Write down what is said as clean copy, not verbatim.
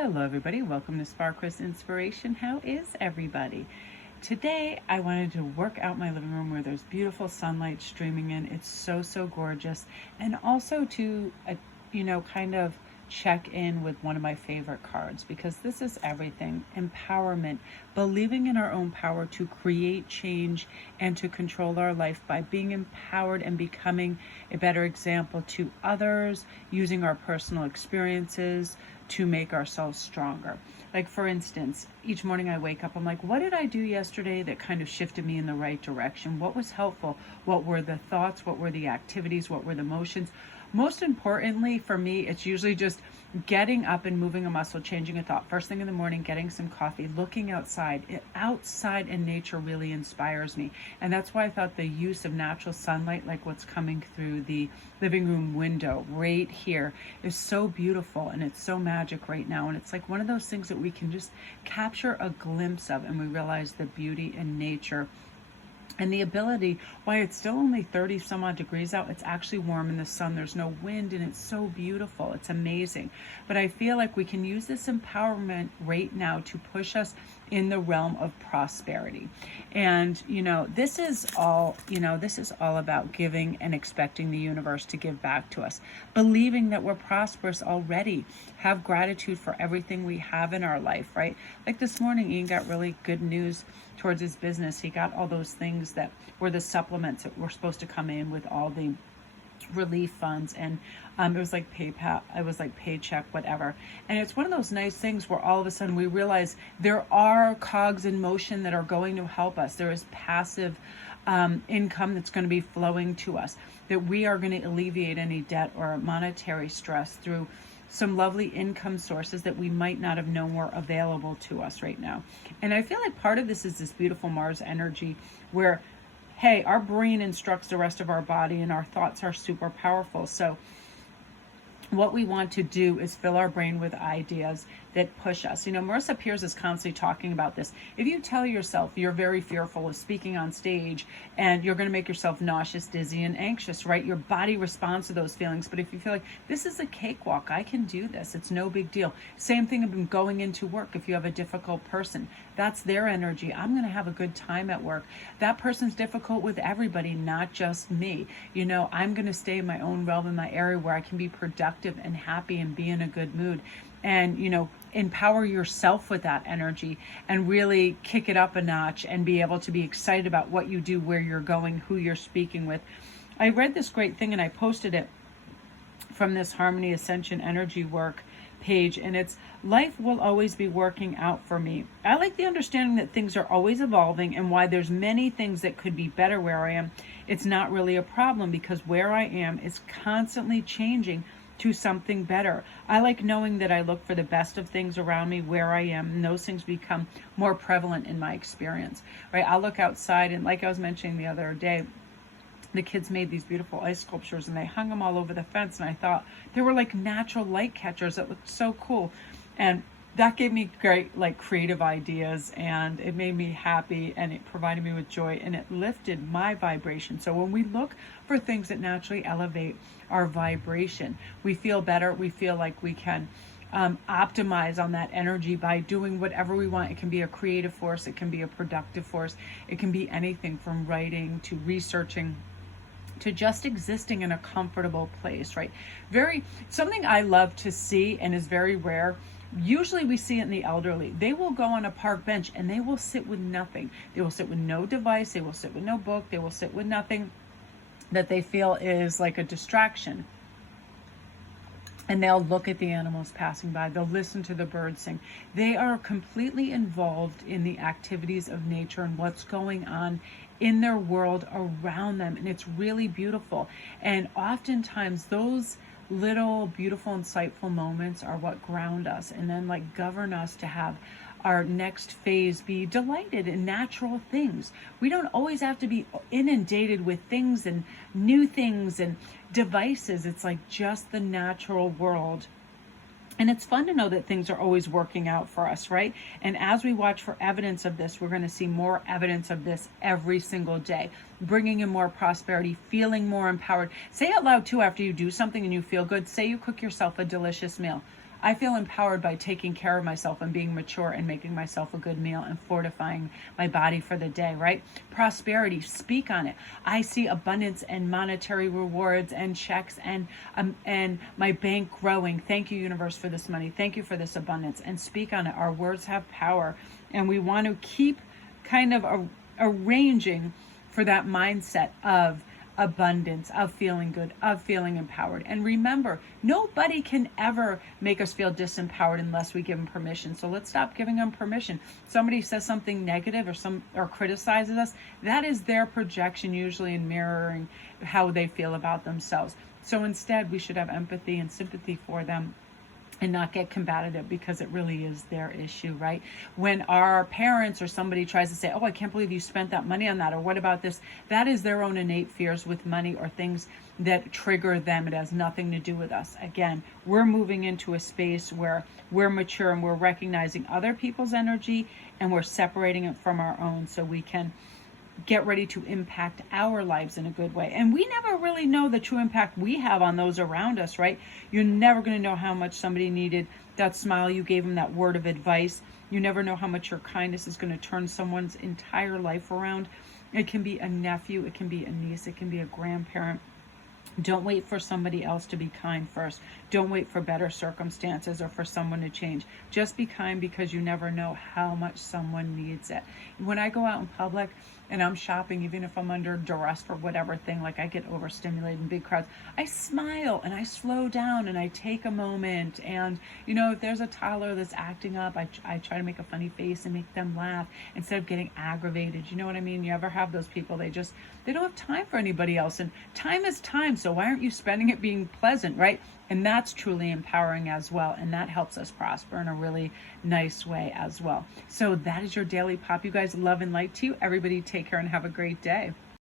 Hello everybody, welcome to Sparkles Inspiration. How is everybody? Today I wanted to work out my living room where there's beautiful sunlight streaming in. It's so gorgeous. And also to, kind of check in with one of my favorite cards, because this is everything. Empowerment, believing in our own power to create change and to control our life by being empowered and becoming a better example to others, using our personal experiences to make ourselves stronger. Like, for instance, each morning I wake up, I'm like, what did I do yesterday that kind of shifted me in the right direction? What was helpful? What were the thoughts? What were the activities? What were the emotions? Most importantly for me, it's usually just getting up and moving a muscle, changing a thought. First thing in the morning, getting some coffee, looking outside. Outside in nature really inspires me. And that's why I thought the use of natural sunlight, like what's coming through the living room window right here, is so beautiful, and it's so magic right now. And it's like one of those things that we can just capture a glimpse of, and we realize the beauty in nature. And the ability, why it's still only 30 some odd degrees out, it's actually warm in the sun, there's no wind, and it's so beautiful. It's amazing. But I feel like we can use this empowerment right now to push us in the realm of prosperity. And, this is all about giving and expecting the universe to give back to us. Believing that we're prosperous already. Have gratitude for everything we have in our life, right? Like this morning, Ian got really good news towards his business. He got all those things that were the supplements that were supposed to come in with all the relief funds, and it was like PayPal, it was like paycheck, whatever. And it's one of those nice things where all of a sudden we realize there are cogs in motion that are going to help us. There is passive income that's going to be flowing to us, that we are going to alleviate any debt or monetary stress through some lovely income sources that we might not have known were available to us right now. And I feel like part of this is this beautiful Mars energy where, hey, our brain instructs the rest of our body, and our thoughts are super powerful. So what we want to do is fill our brain with ideas that push us. Marissa Peers is constantly talking about this. If you tell yourself you're very fearful of speaking on stage and you're going to make yourself nauseous, dizzy, and anxious, right? Your body responds to those feelings. But if you feel like this is a cakewalk, I can do this, it's no big deal. Same thing of going into work. If you have a difficult person, that's their energy. I'm going to have a good time at work. That person's difficult with everybody, not just me. I'm going to stay in my own realm, in my area where I can be productive and happy and be in a good mood. And, empower yourself with that energy and really kick it up a notch and be able to be excited about what you do, where you're going, who you're speaking with. I read this great thing and I posted it from this Harmony Ascension energy work page, and it's, life will always be working out for me. I like the understanding that things are always evolving, and why there's many things that could be better where I am. It's not really a problem, because where I am is constantly changing to something better. I like knowing that I look for the best of things around me where I am, and those things become more prevalent in my experience, right? I'll look outside, and like I was mentioning the other day, the kids made these beautiful ice sculptures and they hung them all over the fence, and I thought they were like natural light catchers that looked so cool. And that gave me great creative ideas, and it made me happy, and it provided me with joy, and it lifted my vibration. So when we look for things that naturally elevate our vibration, we feel better. We feel like we can optimize on that energy by doing whatever we want. It can be a creative force, it can be a productive force, it can be anything from writing to researching to just existing in a comfortable place, right? Something I love to see, and is very rare. Usually we see it in the elderly. They will go on a park bench and they will sit with nothing. They will sit with no device. They will sit with no book. They will sit with nothing that they feel is like a distraction. And they'll look at the animals passing by. They'll listen to the birds sing. They are completely involved in the activities of nature and what's going on in their world around them. And it's really beautiful. And oftentimes those little beautiful, insightful moments are what ground us and then govern us to have our next phase be delighted in natural things. We don't always have to be inundated with things and new things and devices. It's just the natural world. And it's fun to know that things are always working out for us, right? And as we watch for evidence of this, we're going to see more evidence of this every single day, bringing in more prosperity, feeling more empowered. Say out loud too, after you do something and you feel good, say you cook yourself a delicious meal. I feel empowered by taking care of myself and being mature and making myself a good meal and fortifying my body for the day, right? Prosperity, speak on it. I see abundance and monetary rewards and checks and my bank growing. Thank you, universe, for this money. Thank you for this abundance, and speak on it. Our words have power, and we want to keep kind of arranging for that mindset of abundance, of feeling good, of feeling empowered. And remember, nobody can ever make us feel disempowered unless we give them permission. So let's stop giving them permission. Somebody says something negative or criticizes us, that is their projection, usually in mirroring how they feel about themselves. So instead, we should have empathy and sympathy for them and not get combative, because it really is their issue, right? When our parents or somebody tries to say, oh, I can't believe you spent that money on that, or what about this? That is their own innate fears with money or things that trigger them. It has nothing to do with us. Again, we're moving into a space where we're mature and we're recognizing other people's energy and we're separating it from our own, so we can get ready to impact our lives in a good way. And we never really know the true impact we have on those around us, right? You're never going to know how much somebody needed that smile you gave them, that word of advice. You never know how much your kindness is going to turn someone's entire life around. It can be a nephew, it can be a niece, it can be a grandparent. Don't wait for somebody else to be kind first. Don't wait for better circumstances or for someone to change. Just be kind, because you never know how much someone needs it. When I go out in public and I'm shopping, even if I'm under duress for whatever thing, like I get overstimulated in big crowds, I smile and I slow down and I take a moment. And, you know, if there's a toddler that's acting up, I try to make a funny face and make them laugh instead of getting aggravated. You know what I mean? You ever have those people, they don't have time for anybody else. And time is time, so why aren't you spending it being pleasant, right? And that's truly empowering as well. And that helps us prosper in a really nice way as well. So that is your daily pop. You guys, love and light to you. Everybody take care and have a great day.